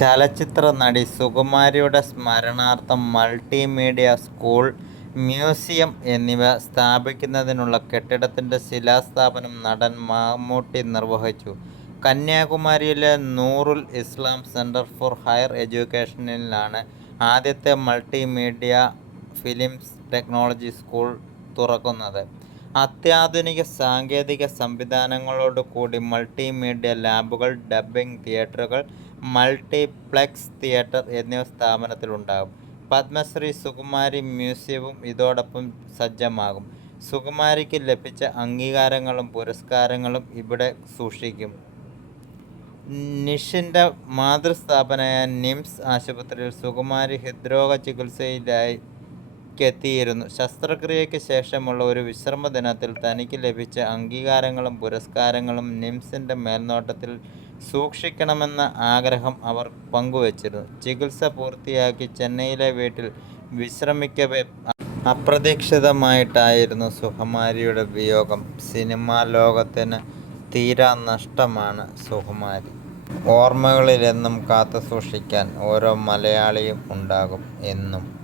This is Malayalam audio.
ചലച്ചിത്ര നടി സുകുമാരിയുടെ സ്മരണാർത്ഥം മൾട്ടിമീഡിയ സ്കൂൾ, മ്യൂസിയം എന്നിവ സ്ഥാപിക്കുന്നതിനുള്ള കെട്ടിടത്തിന്റെ ശിലാസ്ഥാപനം നടൻ മമ്മൂട്ടി നിർവഹിച്ചു. കന്യാകുമാരിയിലെ നൂറുൽ ഇസ്ലാം സെന്റർ ഫോർ ഹയർ എഡ്യൂക്കേഷനിലാണ് ആദ്യത്തെ മൾട്ടിമീഡിയ ഫിലിം ടെക്നോളജി സ്കൂൾ തുറക്കുന്നത്. അത്യാധുനിക സാങ്കേതിക സംവിധാനങ്ങളോടുകൂടി മൾട്ടിമീഡിയ ലാബുകൾ, ഡബ്ബിംഗ് തിയേറ്ററുകൾ, മൾട്ടിപ്ലക്സ് തിയേറ്റർ എന്നിവ സ്ഥാപനത്തിലുണ്ടാകും. പത്മശ്രീ സുകുമാരി മ്യൂസിയവും ഇതോടൊപ്പം സജ്ജമാകും. സുകുമാരിക്ക് ലഭിച്ച അംഗീകാരങ്ങളും പുരസ്കാരങ്ങളും ഇവിടെ സൂക്ഷിക്കും. നിഷിന്റെ മാതൃസ്ഥാപനമായ നിംസ് ആശുപത്രിയിൽ സുകുമാരി ഹൃദ്രോഗ ചികിത്സയ്ക്കെത്തിയിരുന്നു. ശസ്ത്രക്രിയയ്ക്ക് ശേഷമുള്ള ഒരു വിശ്രമ ദിനത്തിൽ തനിക്ക് ലഭിച്ച അംഗീകാരങ്ങളും പുരസ്കാരങ്ങളും നിംസിന്റെ മേൽനോട്ടത്തിൽ സൂക്ഷിക്കണമെന്ന ആഗ്രഹം അവർ പങ്കുവച്ചിരുന്നു. ചികിത്സ പൂർത്തിയാക്കി ചെന്നൈയിലെ വീട്ടിൽ വിശ്രമിക്കവെ അപ്രതീക്ഷിതമായിട്ടായിരുന്നു സുകുമാരിയുടെ വിയോഗം. സിനിമാ ലോകത്തിന് തീരാനഷ്ടമാണ് സുകുമാരി. ഓർമ്മകളിലെന്നും കാത്തുസൂക്ഷിക്കാൻ ഓരോ മലയാളിയും ഉണ്ടാകും എന്നും.